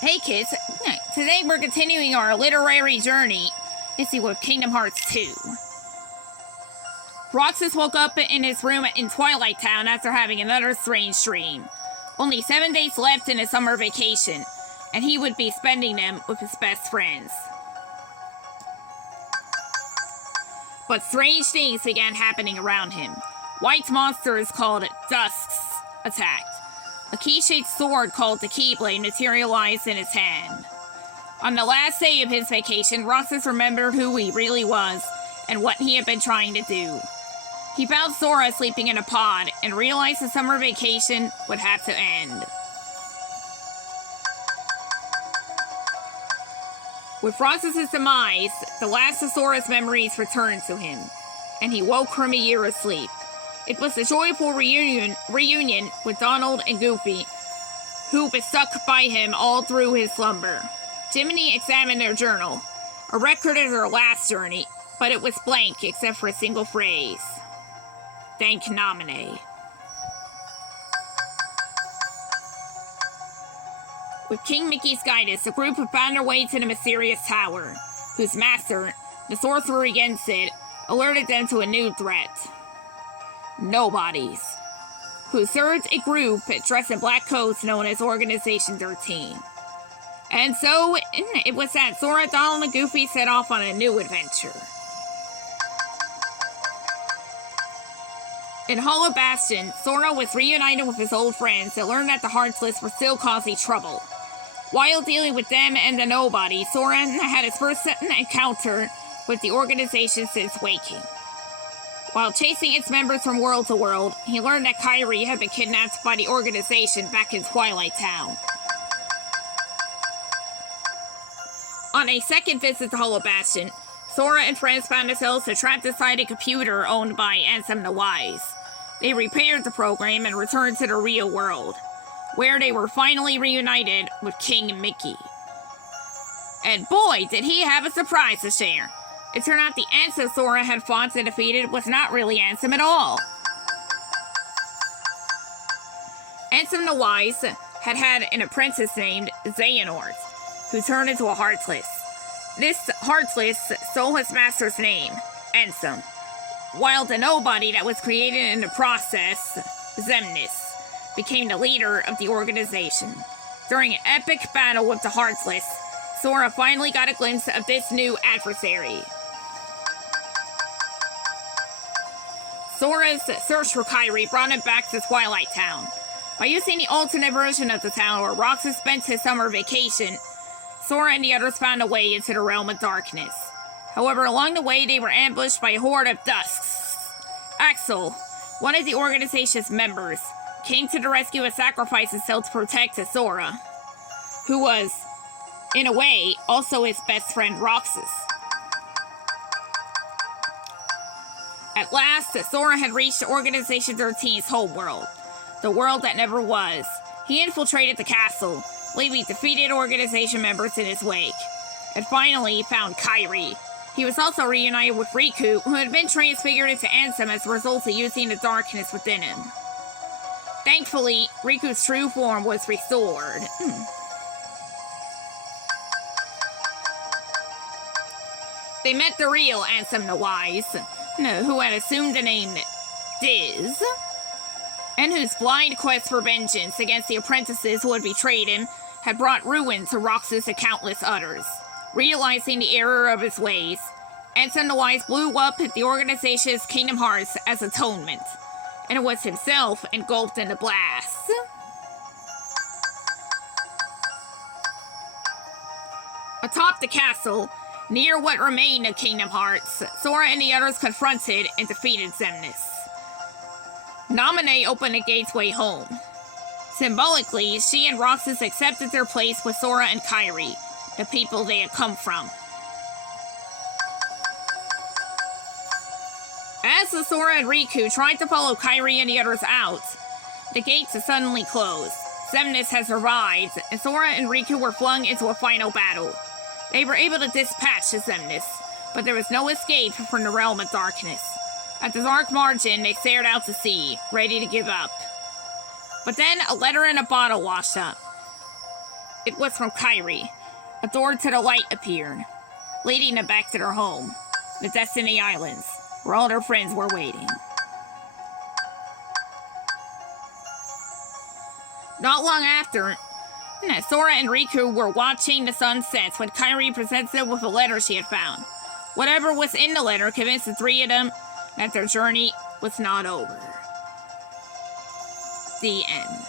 Hey kids, today we're continuing our literary journey. Let's see, with Kingdom Hearts 2. Roxas woke up in his room in Twilight Town after having another strange dream. Only 7 days left in his summer vacation, and he would be spending them with his best friends. But strange things began happening around him. White monsters called Dusks attacked. A key-shaped sword called the Keyblade materialized in his hand. On the last day of his vacation, Roxas remembered who he really was and what he had been trying to do. He found Sora sleeping in a pod and realized the summer vacation would have to end. With Roxas' demise, the last of Sora's memories returned to him, and he woke from a year of sleep. It was a joyful reunion with Donald and Goofy, who was stuck by him all through his slumber. Jiminy examined their journal, a record of their last journey, but it was blank except for a single phrase. Thank Namine. With King Mickey's guidance, the group found their way to the mysterious tower, whose master, the sorcerer Yensid, alerted them to a new threat. Nobodies, who served a group dressed in black coats known as Organization 13. And so, it was that Sora, Donald, and Goofy set off on a new adventure. In Hollow Bastion, Sora was reunited with his old friends and learned that the Heartless were still causing trouble. While dealing with them and the Nobody, Sora had his first encounter with the organization since waking. While chasing its members from world to world, he learned that Kairi had been kidnapped by the organization back in Twilight Town. On a second visit to Hollow Bastion, Sora and friends found themselves trapped inside a computer owned by Ansem the Wise. They repaired the program and returned to the real world, where they were finally reunited with King Mickey. And boy, did he have a surprise to share. It turned out the Ansem Sora had fought and defeated was not really Ansem at all. Ansem the Wise had an apprentice named Xehanort, who turned into a Heartless. This Heartless stole his master's name, Ansem, while the Nobody that was created in the process, Xemnas, became the leader of the organization. During an epic battle with the Heartless, Sora finally got a glimpse of this new adversary. Sora's search for Kairi brought him back to Twilight Town. By using the alternate version of the town where Roxas spent his summer vacation, Sora and the others found a way into the realm of darkness. However, along the way, they were ambushed by a horde of Dusks. Axel, one of the organization's members, came to the rescue and sacrificed himself to protect Sora, who was, in a way, also his best friend Roxas. At last, Sora had reached Organization 13's homeworld, the world that never was. He infiltrated the castle, leaving defeated organization members in his wake, and finally found Kairi. He was also reunited with Riku, who had been transfigured into Ansem as a result of using the darkness within him. Thankfully, Riku's true form was restored. They met the real Ansem the Wise, who had assumed the name Diz, and whose blind quest for vengeance against the apprentices who had betrayed him had brought ruin to Roxas and countless others. Realizing the error of his ways, Ansem the Wise blew up the organization's Kingdom Hearts as atonement, and it was himself engulfed in the blast. Atop the castle, near what remained of Kingdom Hearts, Sora and the others confronted and defeated Xemnas. Namine opened the gateway home. Symbolically, she and Roxas accepted their place with Sora and Kairi, the people they had come from. As the Sora and Riku tried to follow Kairi and the others out, the gates suddenly closed. Xemnas had survived, and Sora and Riku were flung into a final battle. They were able to dispatch Xemnas, but there was no escape from the realm of darkness. At the dark margin, they stared out to sea, ready to give up. But then a letter in a bottle washed up. It was from Kairi. A door to the light appeared, leading them back to their home, the Destiny Islands, where all their friends were waiting. Not long after, Sora and Riku were watching the sunsets when Kairi presented them with a letter she had found. Whatever was in the letter convinced the three of them that their journey was not over. The end.